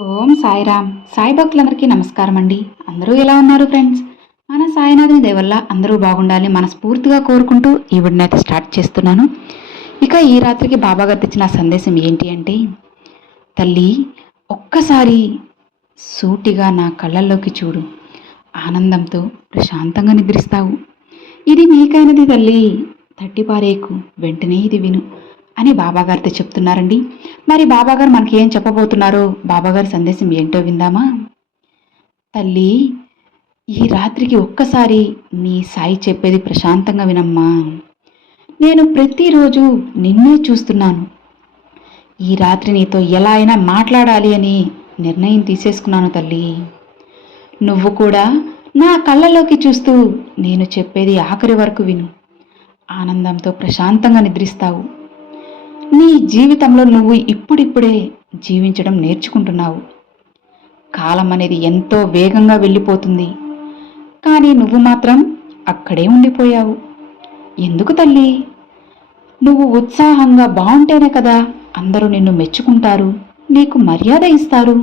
ఓం సాయిరామ్. సాయి భక్తులందరికీ నమస్కారం అండి అందరూ ఎలా ఉన్నారు ఫ్రెండ్స్? మన సాయినాథుని దేవల్ల అందరూ బాగుండాలని మనస్ఫూర్తిగా కోరుకుంటూ ఈ స్టార్ట్ చేస్తున్నాను. ఇక ఈ రాత్రికి బాబాగారు తెచ్చిన సందేశం ఏంటి అంటే తల్లి ఒక్కసారి సూటిగా నా కళ్ళల్లోకి చూడు. ఆనందంతో ప్రశాంతంగా నిద్రిస్తావు. ఇది నీకైనది తల్లి. తట్టిపారేకు. వెంటనే ఇది విను. అని బాబాగారితో చెప్తున్నారండి. మరి బాబాగారు మనకి ఏం చెప్పబోతున్నారో బాబాగారి సందేశం ఏంటో విందామా? తల్లి ఈ రాత్రికి ఒక్కసారి నీ సాయి చెప్పేది ప్రశాంతంగా వినమ్మా. నేను ప్రతిరోజు నిన్నే చూస్తున్నాను. ఈ రాత్రి నీతో ఎలా అయినా మాట్లాడాలి అని నిర్ణయం తీసేసుకున్నాను తల్లి. నువ్వు కూడా నా కళ్ళలోకి చూస్తూ నేను చెప్పేది ఆఖరి వరకు విను. ఆనందంతో ప్రశాంతంగా నిద్రిస్తావు. నీ జీవితంలో నువ్వు ఇప్పుడిప్పుడే జీవించడం నేర్చుకుంటున్నావు. కాలం అనేది ఎంతో వేగంగా వెళ్ళిపోతుంది. కానీ నువ్వు మాత్రం అక్కడే ఉండిపోయావు. ఎందుకు తల్లి? నువ్వు ఉత్సాహంగా బాగుంటేనే కదా అందరూ నిన్ను మెచ్చుకుంటారు నీకు మర్యాద ఇస్తారు.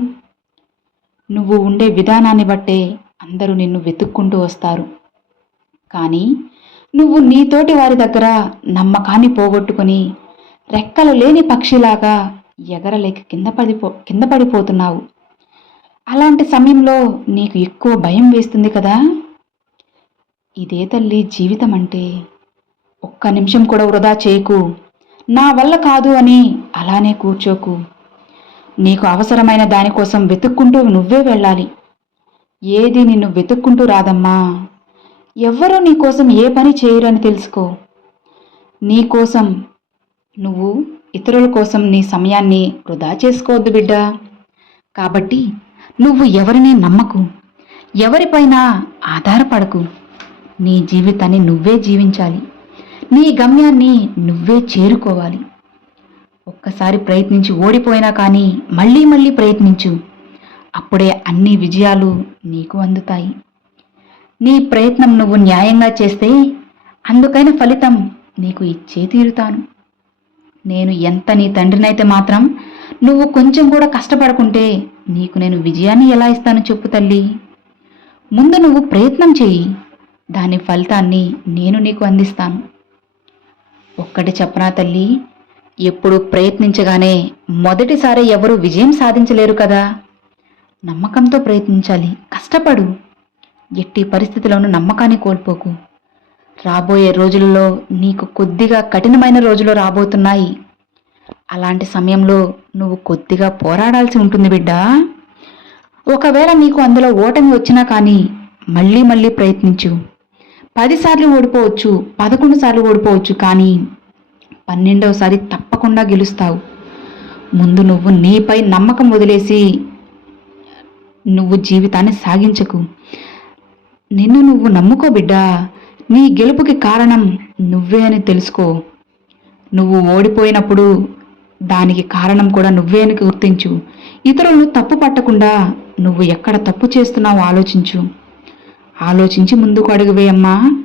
నువ్వు ఉండే విధానాన్ని బట్టే అందరూ నిన్ను వెతుక్కుంటూ వస్తారు. కానీ నువ్వు నీతోటి వారి దగ్గర నమ్మకాన్ని పోగొట్టుకొని రెక్కలు లేని పక్షిలాగా ఎగరలేక కింద పడిపో కింద పడిపోతున్నావు. అలాంటి సమయంలో నీకు ఎక్కువ భయం వేస్తుంది కదా? ఇదే తల్లి జీవితం అంటే. ఒక్క నిమిషం కూడా వృధా చేయకు. నా వల్ల కాదు అని అలానే కూర్చోకు. నీకు అవసరమైన దానికోసం వెతుక్కుంటూ నువ్వే వెళ్ళాలి. ఏది నిన్ను వెతుక్కుంటూ రాదమ్మా. ఎవ్వరూ నీకోసం ఏ పని చేయరని తెలుసుకో. నీకోసం నువ్వు ఇతరుల కోసం నీ సమయాన్ని వృధా చేసుకోవద్దు బిడ్డా. కాబట్టి నువ్వు ఎవరిని నమ్మకు ఎవరిపైనా ఆధారపడకు. నీ జీవితాన్ని నువ్వే జీవించాలి. నీ గమ్యాన్ని నువ్వే చేరుకోవాలి. ఒక్కసారి ప్రయత్నించి ఓడిపోయినా కానీ మళ్ళీ మళ్ళీ ప్రయత్నించు. అప్పుడే అన్ని విజయాలు నీకు అందుతాయి. నీ ప్రయత్నం నువ్వు న్యాయంగా చేస్తే అందుకైన ఫలితం నీకు ఇచ్చే తీరుతాను. నేను ఎంత నీ తండ్రినైతే మాత్రం నువ్వు కొంచెం కూడా కష్టపడకుంటే నీకు నేను విజయాన్ని ఎలా ఇస్తాను చెప్పు తల్లి. ముందు నువ్వు ప్రయత్నం చెయ్యి దాని ఫలితాన్ని నేను నీకు అందిస్తాను. ఒక్కటి చెప్పనా తల్లి? ఎప్పుడు ప్రయత్నించగానే మొదటిసారి ఎవరు విజయం సాధించలేరు కదా. నమ్మకంతో ప్రయత్నించాలి. కష్టపడు. ఎట్టి పరిస్థితిలోనూ నమ్మకాన్ని కోల్పోకు. రాబోయే రోజులలో నీకు కొద్దిగా కఠినమైన రోజులు రాబోతున్నాయి. అలాంటి సమయంలో నువ్వు కొద్దిగా పోరాడాల్సి ఉంటుంది బిడ్డా. ఒకవేళ నీకు అందులో ఓటమి వచ్చినా కానీ మళ్ళీ మళ్ళీ ప్రయత్నించు. పదిసార్లు ఓడిపోవచ్చు పదకొండు సార్లు ఓడిపోవచ్చు కానీ పన్నెండవసారి తప్పకుండా గెలుస్తావు. ముందు నువ్వు నీపై నమ్మకం వదిలేసి నువ్వు జీవితాన్ని సాగించకు. నిన్ను నువ్వు నమ్ముకో బిడ్డా. నీ గెలుపుకి కారణం నువ్వే అని తెలుసుకో. నువ్వు ఓడిపోయినప్పుడు దానికి కారణం కూడా నువ్వే అని గుర్తించు. ఇతరులను తప్పు పట్టకుండా నువ్వు ఎక్కడ తప్పు చేస్తున్నావు ఆలోచించు. ఆలోచించి ముందుకు అడుగువేయమ్మా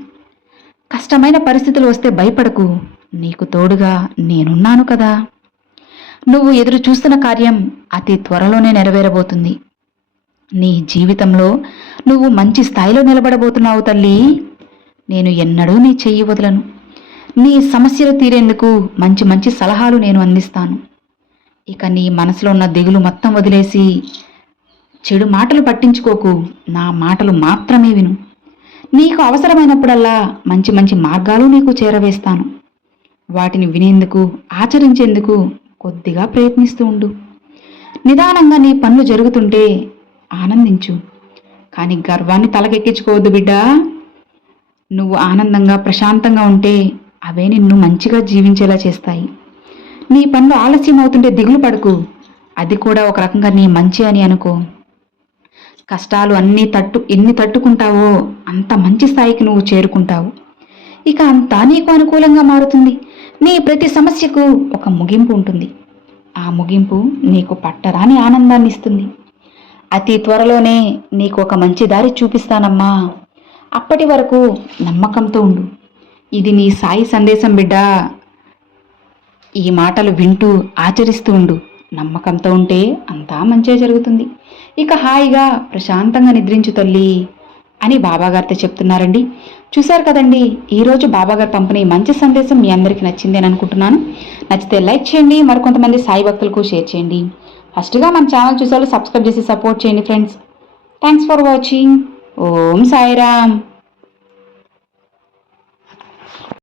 కష్టమైన పరిస్థితులు వస్తే భయపడకు. నీకు తోడుగా నేనున్నాను కదా. నువ్వు ఎదురు చూస్తున్న కార్యం అతి త్వరలోనే నెరవేరబోతుంది. నీ జీవితంలో నువ్వు మంచి స్థాయిలో నిలబడబోతున్నావు తల్లి. నేను ఎన్నడూ నీ చెయ్యి వదలను. నీ సమస్యలు తీరేందుకు మంచి మంచి సలహాలు నేను అందిస్తాను. ఇక నీ మనసులో ఉన్న దిగులు మొత్తం వదిలేసి చెడు మాటలు పట్టించుకోకు. నా మాటలు మాత్రమే విను. నీకు అవసరమైనప్పుడల్లా మంచి మంచి మార్గాలు నీకు చేరవేస్తాను. వాటిని వినేందుకు ఆచరించేందుకు కొద్దిగా ప్రయత్నిస్తూ ఉండు. నిదానంగా నీ పనులు జరుగుతుంటే ఆనందించు. కానీ గర్వాన్ని తలకెక్కించుకోవద్దు బిడ్డా. నువ్వు ఆనందంగా ప్రశాంతంగా ఉంటే అవే నిన్ను మంచిగా జీవించేలా చేస్తాయి. నీ పనులు ఆలస్యం అవుతుంటే దిగులు పడకు. అది కూడా ఒక రకంగా నీ మంచి అని అనుకో. కష్టాలు అన్నీ తట్టు ఎన్ని తట్టుకుంటావో అంత మంచి స్థాయికి నువ్వు చేరుకుంటావు. ఇక అంతా నీకు అనుకూలంగా మారుతుంది. నీ ప్రతి సమస్యకు ఒక ముగింపు ఉంటుంది. ఆ ముగింపు నీకు పట్టరాని ఆనందాన్ని ఇస్తుంది. అతి త్వరలోనే నీకు ఒక మంచి దారి చూపిస్తానమ్మా. అప్పటి వరకు నమ్మకంతో ఉండు. ఇది నీ సాయి సందేశం బిడ్డ. ఈ మాటలు వింటూ ఆచరిస్తూ ఉండు. నమ్మకంతో ఉంటే అంతా మంచిగా జరుగుతుంది. ఇక హాయిగా ప్రశాంతంగా నిద్రించు తల్లి అని బాబాగారితో చెప్తున్నారండి. చూశారు కదండి ఈరోజు బాబాగారు పంపిన మంచి సందేశం మీ అందరికీ నచ్చింది అని అనుకుంటున్నాను. నచ్చితే లైక్ చేయండి మరికొంతమంది సాయి భక్తులకు షేర్ చేయండి. ఫస్ట్గా మన ఛానల్ చూసేవాళ్ళు సబ్స్క్రైబ్ చేసి సపోర్ట్ చేయండి friends. Thanks for watching. Om Sairam.